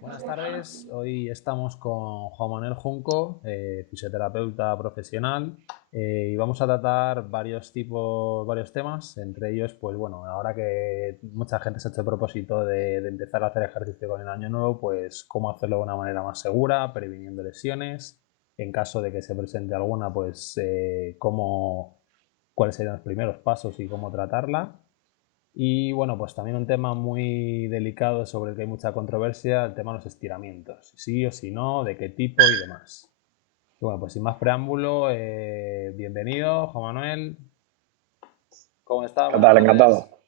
Buenas tardes, hoy estamos con Juan Manuel Junco, fisioterapeuta profesional, y vamos a tratar varios temas, entre ellos, pues bueno, ahora que mucha gente se ha hecho el propósito de empezar a hacer ejercicio con el año nuevo, pues cómo hacerlo de una manera más segura, previniendo lesiones, en caso de que se presente alguna, pues cuáles serían los primeros pasos y cómo tratarla. Y bueno, pues también un tema muy delicado sobre el que hay mucha controversia, el tema de los estiramientos. Si sí o si no, de qué tipo y demás. Y bueno, pues sin más preámbulo, bienvenido, Juan Manuel. ¿Cómo está? ¿Qué Buenas tal? tardes. Encantado.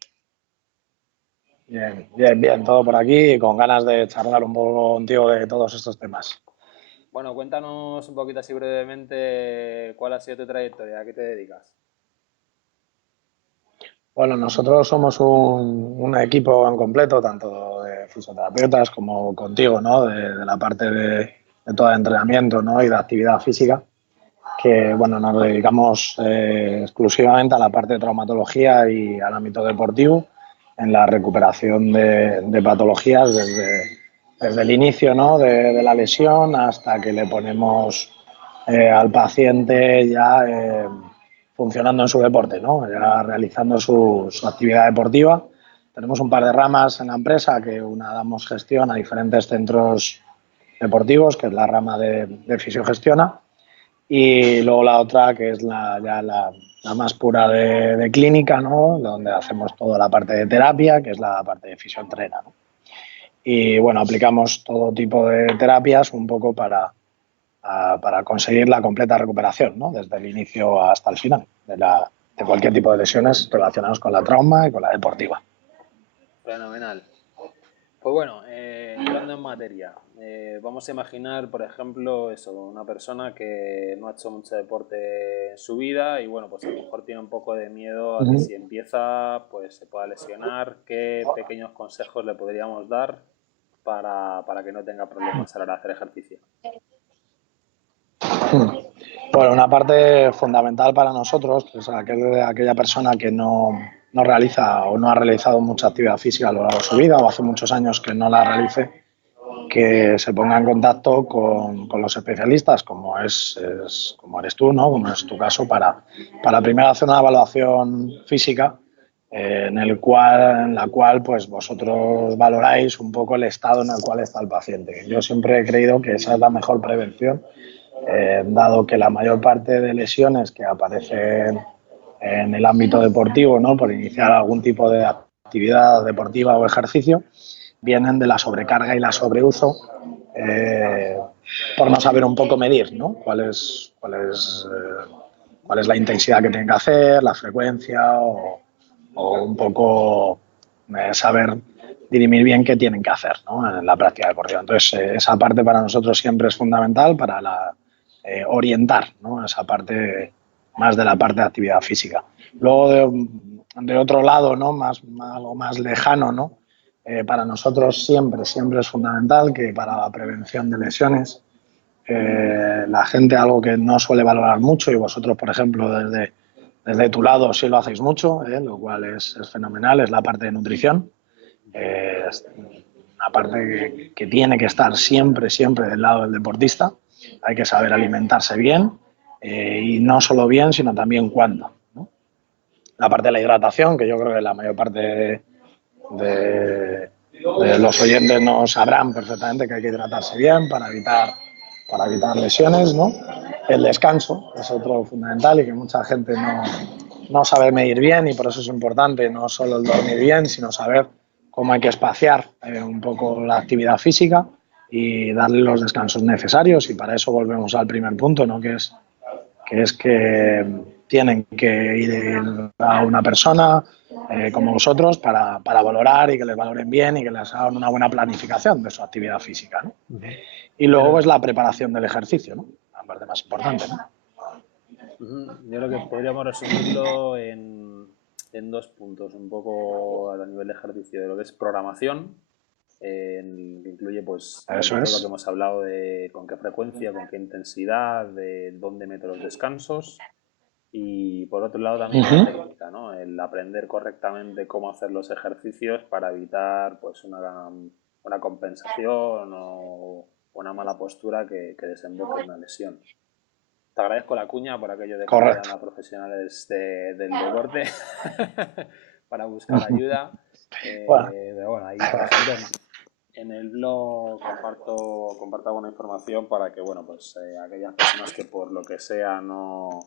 Bien, bien, bien, todo por aquí y con ganas de charlar un poco contigo de todos estos temas. Bueno, cuéntanos un poquito así brevemente cuál ha sido tu trayectoria, a qué te dedicas. Bueno, nosotros somos un equipo en completo, tanto de fisioterapeutas como contigo, ¿no? De la parte de todo el entrenamiento, ¿no? Y de actividad física, que, bueno, nos dedicamos exclusivamente a la parte de traumatología y al ámbito deportivo, en la recuperación de patologías desde el inicio, ¿no? de la lesión hasta que le ponemos al paciente ya funcionando en su deporte, ¿no? Ya realizando su actividad deportiva. Tenemos un par de ramas en la empresa, que una damos gestión a diferentes centros deportivos, que es la rama de fisiogestiona, y luego la otra, que es la más pura de clínica, ¿no? Donde hacemos toda la parte de terapia, que es la parte de fisioentrena, ¿no? Y bueno, aplicamos todo tipo de terapias un poco para conseguir la completa recuperación, ¿no? Desde el inicio hasta el final de cualquier tipo de lesiones relacionadas con la trauma y con la deportiva. Fenomenal. Pues bueno, entrando en materia, vamos a imaginar, por ejemplo, eso, una persona que no ha hecho mucho deporte en su vida y bueno, pues a lo mejor tiene un poco de miedo a que si empieza, pues se pueda lesionar. ¿Qué pequeños consejos le podríamos dar para que no tenga problemas a la hora de hacer ejercicio? Bueno, una parte fundamental para nosotros es aquella persona que no realiza o no ha realizado mucha actividad física a lo largo de su vida o hace muchos años que no la realice, que se ponga en contacto con los especialistas, como eres tú, ¿no? Como es tu caso, para primero hacer una evaluación física en la cual pues vosotros valoráis un poco el estado en el cual está el paciente. Yo siempre he creído que esa es la mejor prevención, dado que la mayor parte de lesiones que aparecen en el ámbito deportivo, ¿no? Por iniciar algún tipo de actividad deportiva o ejercicio, vienen de la sobrecarga y la sobreuso, eh, por no saber un poco medir, ¿no? Cuál es la intensidad que tienen que hacer, la frecuencia o un poco saber dirimir bien qué tienen que hacer, ¿no? En la práctica deportiva. Entonces, esa parte para nosotros siempre es fundamental para orientar, ¿no? Esa parte más de la parte de actividad física. Luego, de otro lado, ¿no? Algo más lejano, ¿no? Para nosotros siempre es fundamental que para la prevención de lesiones, la gente, algo que no suele valorar mucho, y vosotros, por ejemplo, desde tu lado sí lo hacéis mucho, lo cual es fenomenal, es la parte de nutrición. Es una parte que tiene que estar siempre del lado del deportista. Hay que saber alimentarse bien, y no solo bien, sino también cuándo, ¿no? La parte de la hidratación, que yo creo que la mayor parte de los oyentes no sabrán perfectamente que hay que hidratarse bien para evitar lesiones, ¿no? El descanso es otro fundamental y que mucha gente no sabe medir bien, y por eso es importante no solo el dormir bien, sino saber cómo hay que espaciar un poco la actividad física y darle los descansos necesarios, y para eso volvemos al primer punto, ¿no? Que tienen que ir a una persona como vosotros para valorar y que les valoren bien y que les hagan una buena planificación de su actividad física, ¿no? Ujú. Y luego es Yo la preparación del ejercicio, ¿no? La parte más importante, ¿no? Yo creo que podríamos resumirlo en dos puntos, un poco a nivel de ejercicio, de lo que es programación, que incluye pues Eso todo lo que es. hemos hablado de con qué frecuencia, con qué intensidad, de dónde meto los descansos, y por otro lado también la Uh-huh. técnica, ¿no? El aprender correctamente cómo hacer los ejercicios para evitar pues una una compensación o una mala postura que desemboque en una lesión. Te agradezco la cuña por aquello de que vayan Correcto. a profesionales del deporte para buscar ayuda. Bueno, Pero bueno, ahí, por ejemplo, en el blog comparto alguna información para que, bueno, pues aquellas personas que por lo que sea no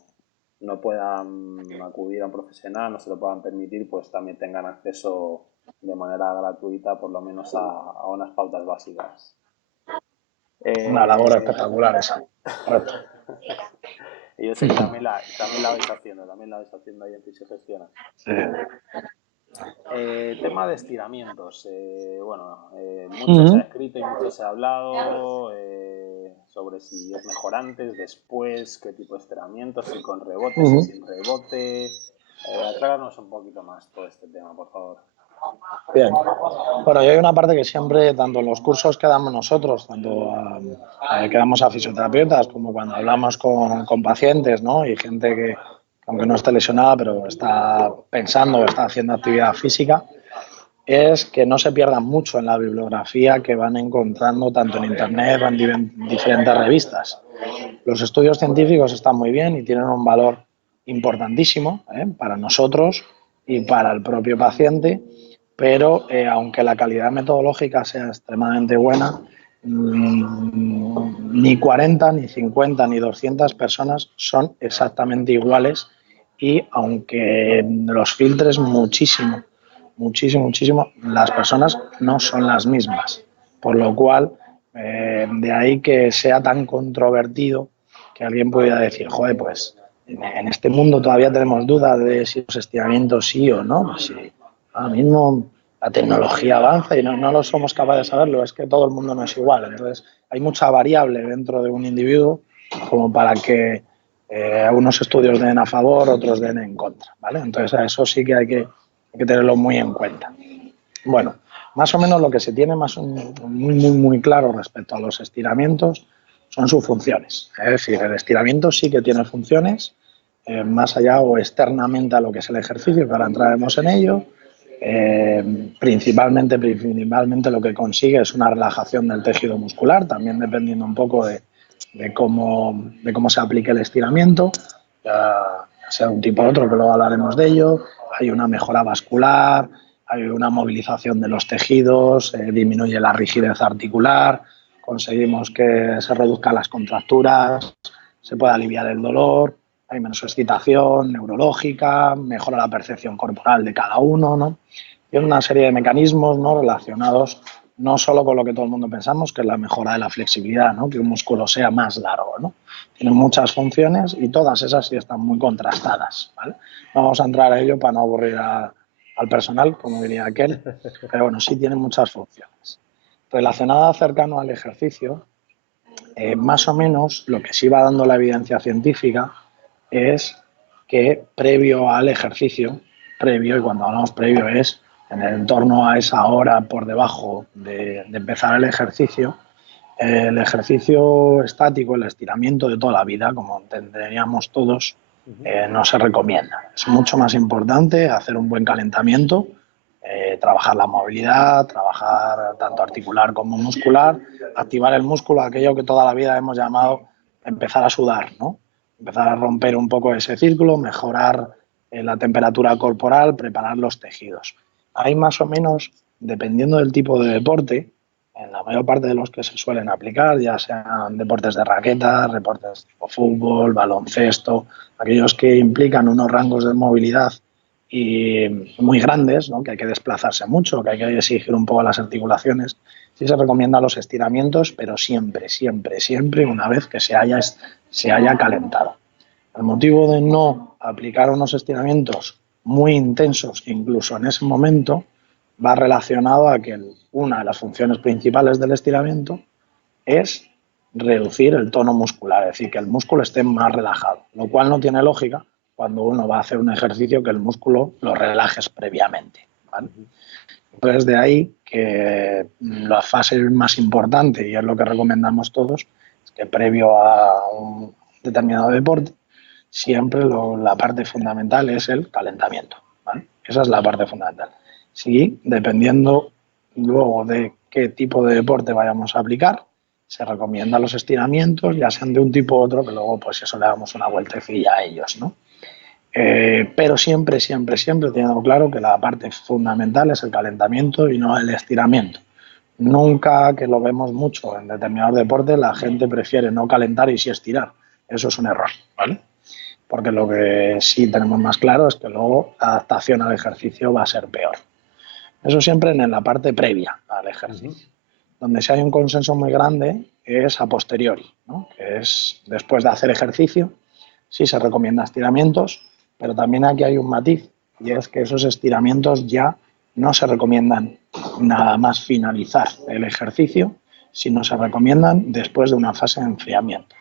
puedan acudir a un profesional, no se lo puedan permitir, pues también tengan acceso de manera gratuita, por lo menos a unas pautas básicas. una labor Eh, espectacular esa. Correcto. y yo sé que también la vais haciendo ahí en Fisiogestiona. Sí. Tema de estiramientos. Bueno, mucho se ha Ujú, escrito y mucho se ha hablado sobre si es mejor antes, después, qué tipo de estiramientos, si con rebote, si ujú. sin rebote. Acláranos un poquito más todo este tema, por favor. Bien. Bueno, y hay una parte que siempre, tanto en los cursos que damos nosotros, tanto que damos a fisioterapeutas, como cuando hablamos con pacientes, ¿no? Y gente que, aunque no esté lesionada, pero está pensando o está haciendo actividad física, es que no se pierdan mucho en la bibliografía que van encontrando tanto en internet o en diferentes revistas. Los estudios científicos están muy bien y tienen un valor importantísimo para nosotros y para el propio paciente, pero aunque la calidad metodológica sea extremadamente buena, ni 40, ni 50, ni 200 personas son exactamente iguales y aunque los filtres muchísimo, muchísimo, muchísimo, las personas no son las mismas. Por lo cual, de ahí que sea tan controvertido que alguien pudiera decir, joder, pues en este mundo todavía tenemos dudas de si los estiramientos sí o no. Pues sí, ahora mismo la tecnología avanza y no lo somos capaces de saberlo, es que todo el mundo no es igual. Entonces, hay mucha variable dentro de un individuo como para que unos estudios den a favor, otros den en contra, ¿vale? Entonces, a eso sí que hay que tenerlo muy en cuenta. Bueno, más o menos lo que se tiene muy claro respecto a los estiramientos son sus funciones. Es decir, el estiramiento sí que tiene funciones, más allá o externamente a lo que es el ejercicio, que ahora entraremos en ello. Principalmente lo que consigue es una relajación del tejido muscular, también dependiendo un poco de cómo se aplique el estiramiento, ya sea de un tipo u otro, que luego hablaremos de ello. Hay una mejora vascular, hay una movilización de los tejidos, disminuye la rigidez articular, conseguimos que se reduzcan las contracturas, se puede aliviar el dolor, hay menos excitación neurológica, mejora la percepción corporal de cada uno, ¿no? Y una serie de mecanismos, ¿no?, relacionados no solo con lo que todo el mundo pensamos, que es la mejora de la flexibilidad, ¿no?, que un músculo sea más largo, ¿no? Tienen muchas funciones y todas esas sí están muy contrastadas, ¿vale? No vamos a entrar a ello para no aburrir al personal, como diría aquel, pero bueno, sí tienen muchas funciones. Relacionada cercano al ejercicio, más o menos lo que sí va dando la evidencia científica es que previo al ejercicio, y cuando hablamos previo es en el entorno a esa hora por debajo de empezar el ejercicio estático, el estiramiento de toda la vida, como entenderíamos todos, no se recomienda. Es mucho más importante hacer un buen calentamiento, trabajar la movilidad, trabajar tanto articular como muscular, activar el músculo, aquello que toda la vida hemos llamado empezar a sudar, ¿no? Empezar a romper un poco ese círculo, mejorar la temperatura corporal, preparar los tejidos. Hay más o menos, dependiendo del tipo de deporte, en la mayor parte de los que se suelen aplicar, ya sean deportes de raqueta, deportes tipo fútbol, baloncesto, aquellos que implican unos rangos de movilidad y muy grandes, ¿no?, que hay que desplazarse mucho, que hay que exigir un poco las articulaciones, sí se recomiendan los estiramientos, pero siempre, siempre, siempre una vez que se haya calentado. El motivo de no aplicar unos estiramientos muy intensos, incluso en ese momento, va relacionado a que una de las funciones principales del estiramiento es reducir el tono muscular, es decir, que el músculo esté más relajado, lo cual no tiene lógica cuando uno va a hacer un ejercicio que el músculo lo relajes previamente, ¿vale? Entonces, de ahí que la fase más importante, y es lo que recomendamos todos, es que previo a un determinado deporte, siempre la parte fundamental es el calentamiento, ¿vale? Esa es la parte fundamental. Sí, dependiendo luego de qué tipo de deporte vayamos a aplicar, se recomiendan los estiramientos, ya sean de un tipo u otro, que luego pues eso le damos una vueltecilla a ellos, ¿no? Pero siempre, siempre, siempre teniendo claro que la parte fundamental es el calentamiento y no el estiramiento. Nunca, que lo vemos mucho en determinados deportes, la gente prefiere no calentar y sí estirar. Eso es un error, ¿vale? Porque lo que sí tenemos más claro es que luego la adaptación al ejercicio va a ser peor. Eso siempre en la parte previa al ejercicio. Donde sí hay un consenso muy grande es a posteriori, ¿no? Que es después de hacer ejercicio, sí se recomienda estiramientos, pero también aquí hay un matiz, y es que esos estiramientos ya no se recomiendan nada más finalizar el ejercicio, sino se recomiendan después de una fase de enfriamiento.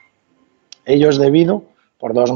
Ello es debido por dos,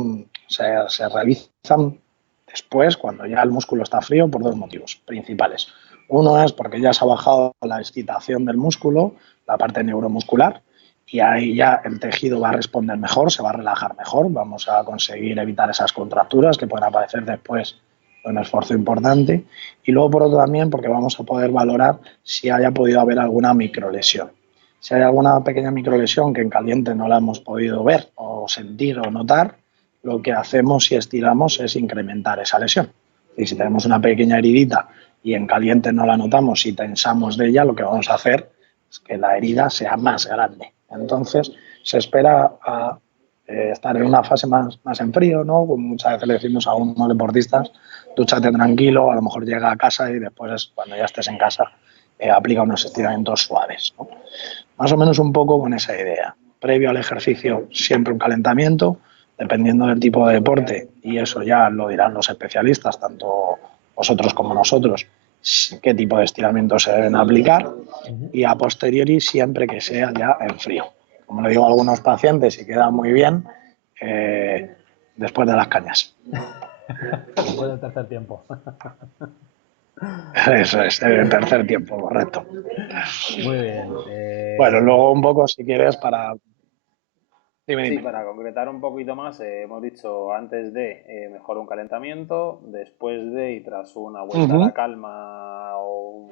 se realizan después, cuando ya el músculo está frío, por dos motivos principales. Uno es porque ya se ha bajado la excitación del músculo, la parte neuromuscular, y ahí ya el tejido va a responder mejor, se va a relajar mejor, vamos a conseguir evitar esas contracturas que pueden aparecer después de un esfuerzo importante. Y luego, por otro, también porque vamos a poder valorar si haya podido haber alguna microlesión. Si hay alguna pequeña microlesión que en caliente no la hemos podido ver o sentir o notar, lo que hacemos si estiramos es incrementar esa lesión. Y si tenemos una pequeña heridita y en caliente no la notamos y tensamos de ella, lo que vamos a hacer es que la herida sea más grande. Entonces se espera a estar en una fase más en frío, ¿no? Como muchas veces le decimos a unos deportistas, dúchate tranquilo, a lo mejor llega a casa y después, cuando ya estés en casa, aplica unos estiramientos suaves, ¿no? Más o menos un poco con esa idea. Previo al ejercicio, siempre un calentamiento, dependiendo del tipo de deporte, y eso ya lo dirán los especialistas, tanto vosotros como nosotros, qué tipo de estiramientos se deben aplicar, y a posteriori siempre que sea ya en frío. Como le digo a algunos pacientes, y queda muy bien, después de las cañas. Después del tercer tiempo. Eso es, el tercer tiempo, correcto. Muy bien. Bueno, luego un poco, si quieres, para... Dime, Sí, dime. para concretar un poquito más, hemos dicho antes de mejor un calentamiento, después de y tras una vuelta a la calma o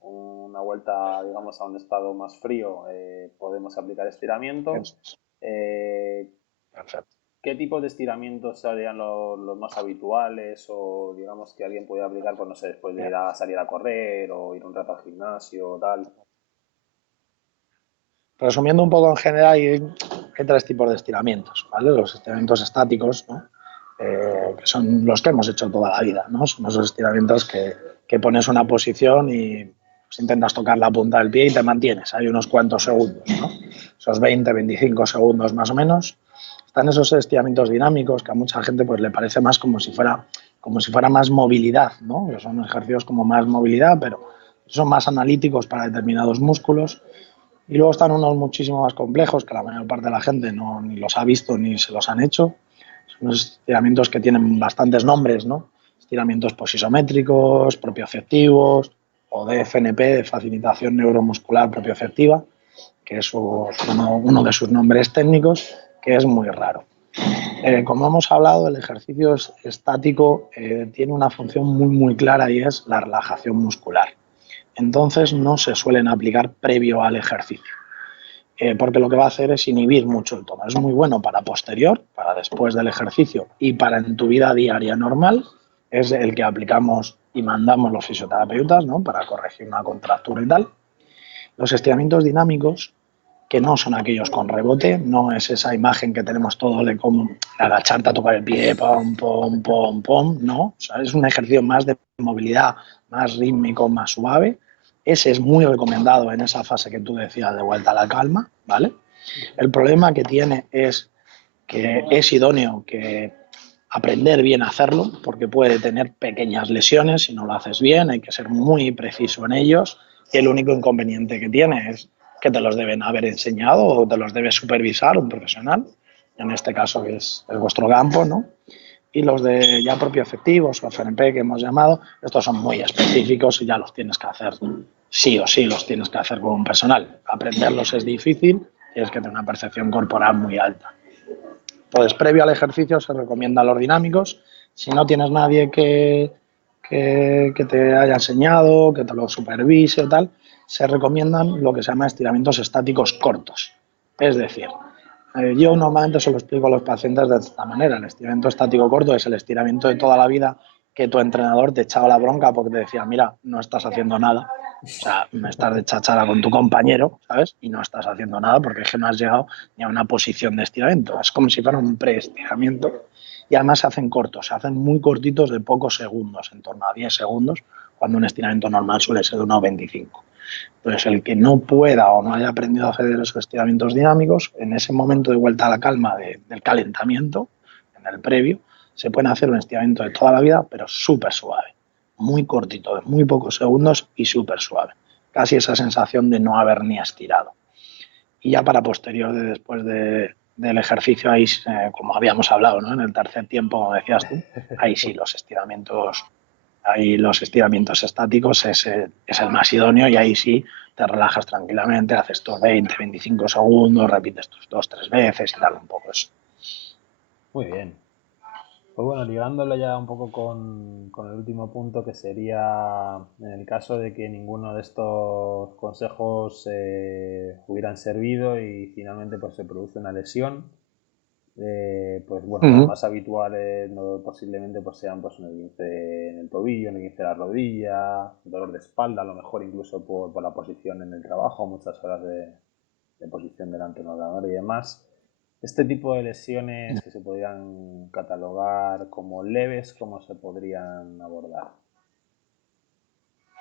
una vuelta, digamos, a un estado más frío, podemos aplicar estiramiento. Eso es. Eh, Perfecto. ¿Qué tipo de estiramientos serían los más habituales o digamos que alguien puede aplicar, pues no sé, después de Bien. ir a salir a correr o ir un rato al gimnasio o tal? Resumiendo un poco en general, hay tres tipos de estiramientos, ¿vale? Los estiramientos estáticos, ¿no? Que son los que hemos hecho toda la vida, ¿no? Son esos estiramientos que pones una posición y pues, intentas tocar la punta del pie y te mantienes. Hay unos cuantos segundos, ¿no? Esos 20, 25 segundos más o menos. Están esos estiramientos dinámicos que a mucha gente pues, le parece más como si fuera más movilidad, ¿no? Que son ejercicios como más movilidad, pero son más analíticos para determinados músculos. Y luego están unos muchísimo más complejos que la mayor parte de la gente no ni los ha visto ni se los han hecho. Son unos estiramientos que tienen bastantes nombres, ¿no? Estiramientos posisométricos, propioceptivos o de FNP, de facilitación neuromuscular propioceptiva, que es uno de sus nombres técnicos, que es muy raro. Como hemos hablado, el ejercicio estático tiene una función muy, muy clara y es la relajación muscular. Entonces no se suelen aplicar previo al ejercicio, porque lo que va a hacer es inhibir mucho el tono. Es muy bueno para posterior, para después del ejercicio y para en tu vida diaria normal. Es el que aplicamos y mandamos los fisioterapeutas, ¿no? Para corregir una contractura y tal. Los estiramientos dinámicos, que no son aquellos con rebote, no es esa imagen que tenemos todos de cómo agacharte a tocar el pie, pom, pom, pom, pom, no. O sea, es un ejercicio más de movilidad, más rítmico, más suave. Ese es muy recomendado en esa fase que tú decías de vuelta a la calma, ¿vale? El problema que tiene es que es idóneo que aprender bien a hacerlo, porque puede tener pequeñas lesiones si no lo haces bien, hay que ser muy preciso en ellos, y el único inconveniente que tiene es que te los deben haber enseñado o te los debe supervisar un profesional, en este caso que es vuestro campo, ¿no? Y los de ya propioceptivos o FNP que hemos llamado, estos son muy específicos y ya los tienes que hacer, sí o sí los tienes que hacer con un personal. Aprenderlos es difícil, tienes que tener una percepción corporal muy alta. Entonces, previo al ejercicio se recomiendan los dinámicos. Si no tienes nadie que te haya enseñado, que te lo supervise o tal, se recomiendan lo que se llama estiramientos estáticos cortos. Es decir, yo normalmente se lo explico a los pacientes de esta manera. El estiramiento estático corto es el estiramiento de toda la vida que tu entrenador te echaba la bronca porque te decía, mira, no estás haciendo nada. O sea, me estás de chachara con tu compañero, ¿sabes? Y no estás haciendo nada porque es que no has llegado ni a una posición de estiramiento. Es como si fuera un preestiramiento. Y además se hacen cortos, se hacen muy cortitos de pocos segundos, en torno a 10 segundos, cuando un estiramiento normal suele ser de unos 25. Entonces, el que no pueda o no haya aprendido a hacer esos estiramientos dinámicos, en ese momento de vuelta a la calma del calentamiento, en el previo, se puede hacer un estiramiento de toda la vida, pero súper suave, muy cortito, de muy pocos segundos y súper suave. Casi esa sensación de no haber ni estirado. Y ya para posterior, del ejercicio, ahí, como habíamos hablado, ¿no? En el tercer tiempo, como decías tú, ahí sí los estiramientos estáticos es el más idóneo y ahí sí te relajas tranquilamente, haces tus 20, 25 segundos, repites tus 2, 3 veces y tal un poco eso. Muy bien. Pues bueno, ligándolo ya un poco con el último punto, que sería en el caso de que ninguno de estos consejos hubieran servido y finalmente pues se produce una lesión, pues bueno, las más habituales posiblemente pues sean pues un esguince en el tobillo, un esguince de la rodilla, dolor de espalda, a lo mejor incluso por la posición en el trabajo, muchas horas de posición delante del ordenador y demás. Este tipo de lesiones que se podrían catalogar como leves, ¿cómo se podrían abordar?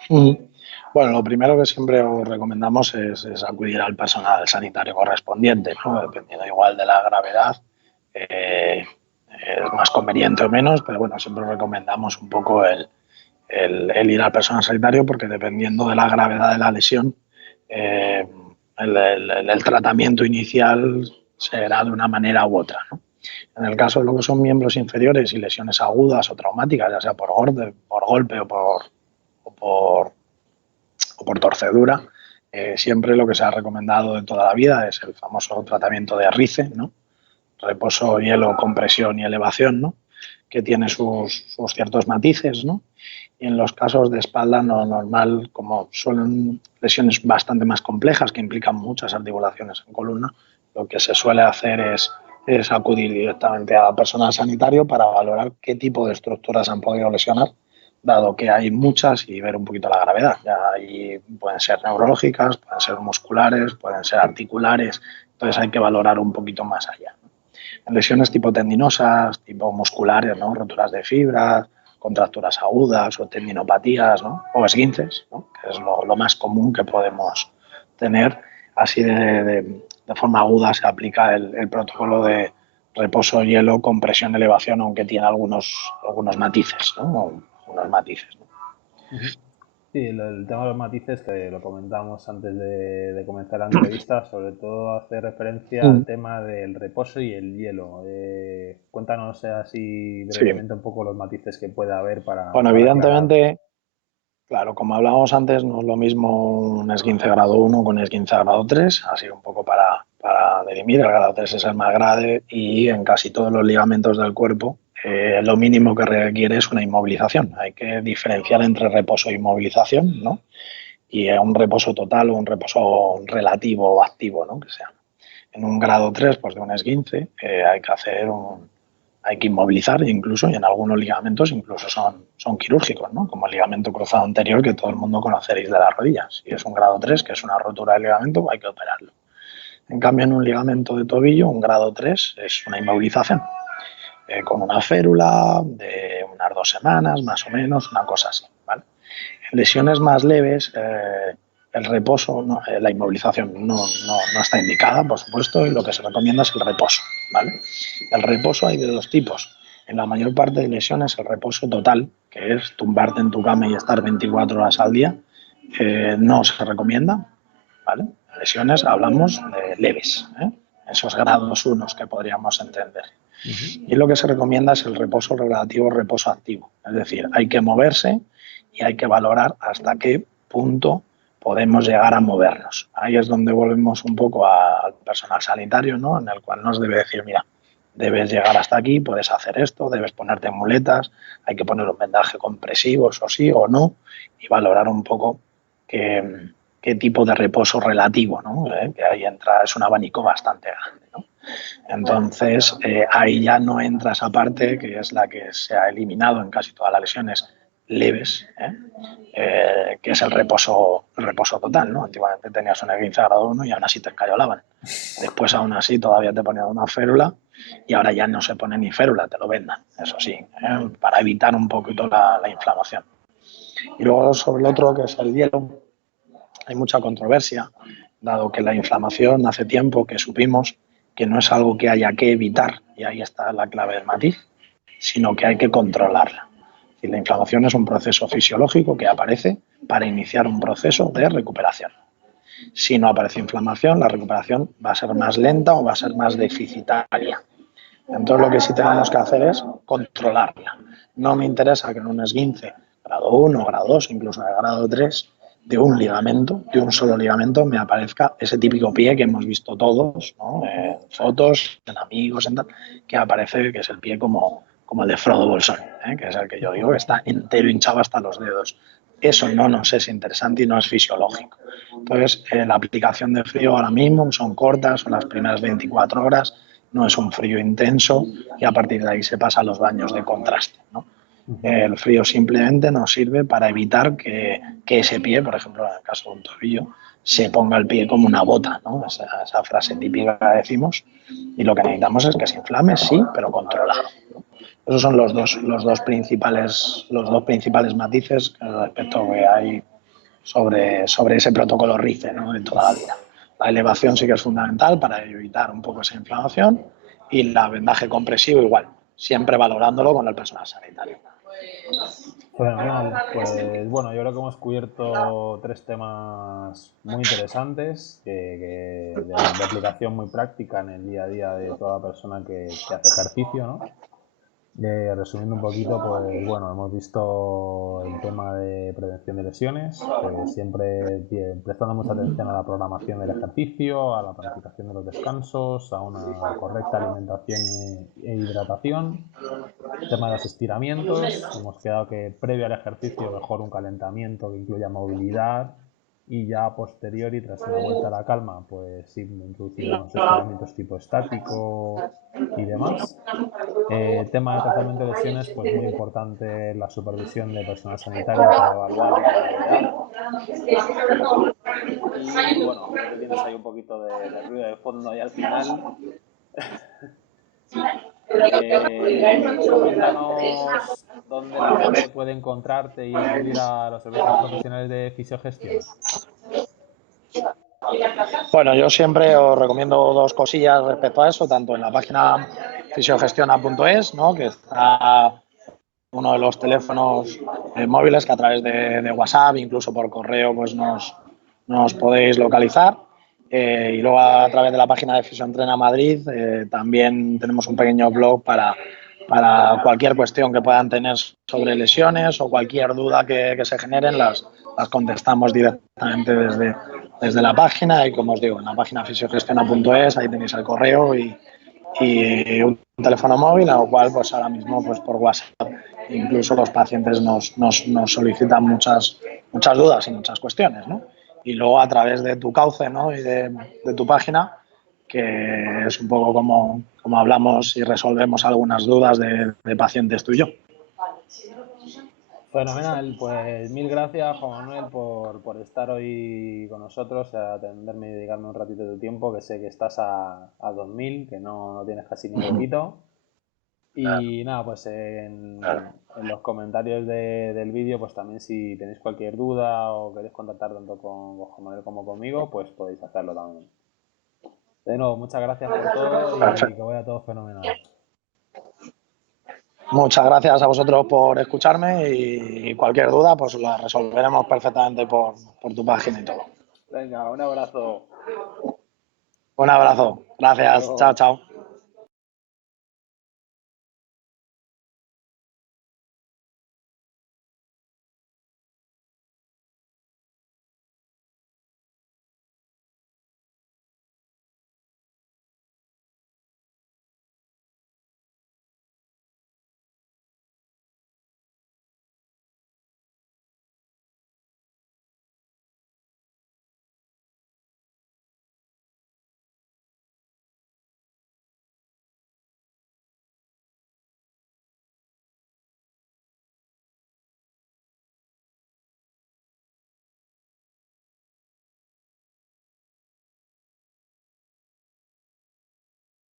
Bueno, lo primero que siempre os recomendamos es acudir al personal sanitario correspondiente, ¿no? Dependiendo igual de la gravedad, es más conveniente o menos, pero bueno, siempre recomendamos un poco el ir al personal sanitario porque dependiendo de la gravedad de la lesión, eh, el tratamiento inicial será de una manera u otra, ¿no? En el caso de lo que son miembros inferiores y lesiones agudas o traumáticas, ya sea por golpe o por, o por torcedura, siempre lo que se ha recomendado de toda la vida es el famoso tratamiento de RICE, ¿no? Reposo, hielo, compresión y elevación, ¿no? Que tiene sus ciertos matices, ¿no? Y en los casos de espalda no normal, como son lesiones bastante más complejas que implican muchas articulaciones en columna, lo que se suele hacer es acudir directamente al personal sanitario para valorar qué tipo de estructuras han podido lesionar, dado que hay muchas, y ver un poquito la gravedad. Ya ahí pueden ser neurológicas, pueden ser musculares, pueden ser articulares, entonces hay que valorar un poquito más allá. En lesiones tipo tendinosas, tipo musculares, ¿no? Roturas de fibras, contracturas agudas o tendinopatías, ¿no? O esguinces, ¿no? Que es lo más común que podemos tener. Así de forma aguda se aplica el protocolo de reposo, hielo, compresión, elevación, aunque tiene algunos matices, ¿no? Algunos matices, ¿no? Sí, el tema de los matices que lo comentamos antes de comenzar la entrevista, sobre todo hace referencia al tema del reposo y el hielo. Cuéntanos así Sí. brevemente un poco los matices que puede haber Bueno, para aclarar. evidentemente, claro, como hablábamos antes, no es lo mismo un esguince grado 1 con un esguince grado 3, así un poco para dirimir. El grado 3 es el más grave y en casi todos los ligamentos del cuerpo lo mínimo que requiere es una inmovilización. Hay que diferenciar entre reposo e inmovilización, ¿no? Y un reposo total o un reposo relativo o activo, ¿no? Que sea. En un grado 3 pues de un esguince, hay que inmovilizar incluso, y en algunos ligamentos incluso son quirúrgicos, ¿no? Como el ligamento cruzado anterior que todo el mundo conoceréis de las rodillas. Si es un grado 3, que es una rotura del ligamento, hay que operarlo. En cambio, en un ligamento de tobillo, un grado 3 es una inmovilización, con una férula de unas 2 semanas, más o menos, una cosa así, ¿vale? En lesiones más leves, el reposo, la inmovilización no está indicada, por supuesto, y lo que se recomienda es el reposo, ¿vale? El reposo hay de dos tipos. En la mayor parte de lesiones, el reposo total, que es tumbarte en tu cama y estar 24 horas al día, no se recomienda, ¿vale? En lesiones hablamos de leves, esos grados unos que podríamos entender. Y lo que se recomienda es el reposo relativo, reposo activo. Es decir, hay que moverse y hay que valorar hasta qué punto podemos llegar a movernos. Ahí es donde volvemos un poco al personal sanitario, ¿no? En el cual nos debe decir, mira, debes llegar hasta aquí, puedes hacer esto, debes ponerte muletas, hay que poner un vendaje compresivo, eso sí o no, y valorar un poco qué qué tipo de reposo relativo, ¿no? Que ahí entra, es un abanico bastante grande, ¿no? Entonces, ahí ya no entra esa parte que es la que se ha eliminado en casi todas las lesiones leves, que es el reposo total, ¿no? Antiguamente tenías un esguince de grado 1 y aún así te escayolaban. Después, aún así, todavía te ponían una férula y ahora ya no se pone ni férula, te lo vendan, eso sí, para evitar un poquito la inflamación. Y luego sobre el otro, que es el hielo, hay mucha controversia, dado que la inflamación hace tiempo que supimos que no es algo que haya que evitar, y ahí está la clave del matiz, sino que hay que controlarla. Y la inflamación es un proceso fisiológico que aparece para iniciar un proceso de recuperación. Si no aparece inflamación, la recuperación va a ser más lenta o va a ser más deficitaria. Entonces lo que sí tenemos que hacer es controlarla. No me interesa que en un esguince grado 1, grado 2, incluso de grado 3, de un ligamento, de un solo ligamento, me aparezca ese típico pie que hemos visto todos, ¿no? En fotos, en amigos, en tal, que aparece que es el pie como el de Frodo Bolsón, que es el que yo digo que está entero hinchado hasta los dedos. Eso no nos es interesante y no es fisiológico. Entonces, la aplicación de frío ahora mismo son cortas, son las primeras 24 horas, no es un frío intenso y a partir de ahí se pasa a los baños de contraste, ¿no? El frío simplemente nos sirve para evitar que ese pie, por ejemplo, en el caso de un tobillo, se ponga el pie como una bota, ¿no? Esa frase típica que decimos. Y lo que necesitamos es que se inflame, sí, pero controlado. Esos son los dos principales matices respecto que hay sobre ese protocolo RICE, ¿no? De toda la vida. La elevación sí que es fundamental para evitar un poco esa inflamación y el vendaje compresivo igual, siempre valorándolo con el personal sanitario. Fenomenal. Pues bueno, yo creo que hemos cubierto 3 temas muy interesantes de aplicación muy práctica en el día a día de toda persona que hace ejercicio, ¿no? Resumiendo un poquito, pues bueno, hemos visto el tema de prevención de lesiones, siempre prestando mucha atención a la programación del ejercicio, a la planificación de los descansos, a una correcta alimentación e hidratación. El tema de los estiramientos, hemos quedado que previo al ejercicio mejor un calentamiento que incluya movilidad y ya a posteriori, tras una vuelta a la calma, pues sí, introducir unos estiramientos tipo estático y demás. Tema de tratamiento de lesiones, pues muy importante la supervisión de personal sanitario para evaluar la gravedad. Y bueno, creo que tienes ahí un poquito de ruido de fondo ahí al final. Coméntanos dónde la gente puede encontrarte y acudir a los servicios profesionales de fisiogestión. Bueno, yo siempre os recomiendo 2 cosillas respecto a eso, tanto en la página fisiogestiona.es, ¿no? Que está uno de los teléfonos móviles que a través de WhatsApp, incluso por correo, pues nos podéis localizar. Y luego a través de la página de Fisioentrena Madrid también tenemos un pequeño blog para cualquier cuestión que puedan tener sobre lesiones o cualquier duda que se generen, las contestamos directamente desde la página y, como os digo, en la página fisiogestiona.es, ahí tenéis el correo y un teléfono móvil, a lo cual pues ahora mismo pues por WhatsApp incluso los pacientes nos solicitan muchas dudas y muchas cuestiones, ¿no? Y luego a través de tu cauce, ¿no? Y de tu página, que es un poco como hablamos y resolvemos algunas dudas de pacientes tú y yo. Fenomenal, pues mil gracias, Juan Manuel, por estar hoy con nosotros, a atenderme y dedicarme un ratito de tu tiempo, que sé que estás a 2000, que no tienes casi ni huequito. Y nada, pues en los comentarios del vídeo, pues también si tenéis cualquier duda o queréis contactar tanto con Juan Manuel como conmigo, pues podéis hacerlo también. De nuevo, muchas gracias por todo y que vaya todo fenomenal. Muchas gracias a vosotros por escucharme y cualquier duda pues la resolveremos perfectamente por tu página y todo. Venga, un abrazo. Un abrazo. Gracias. Chao, chao.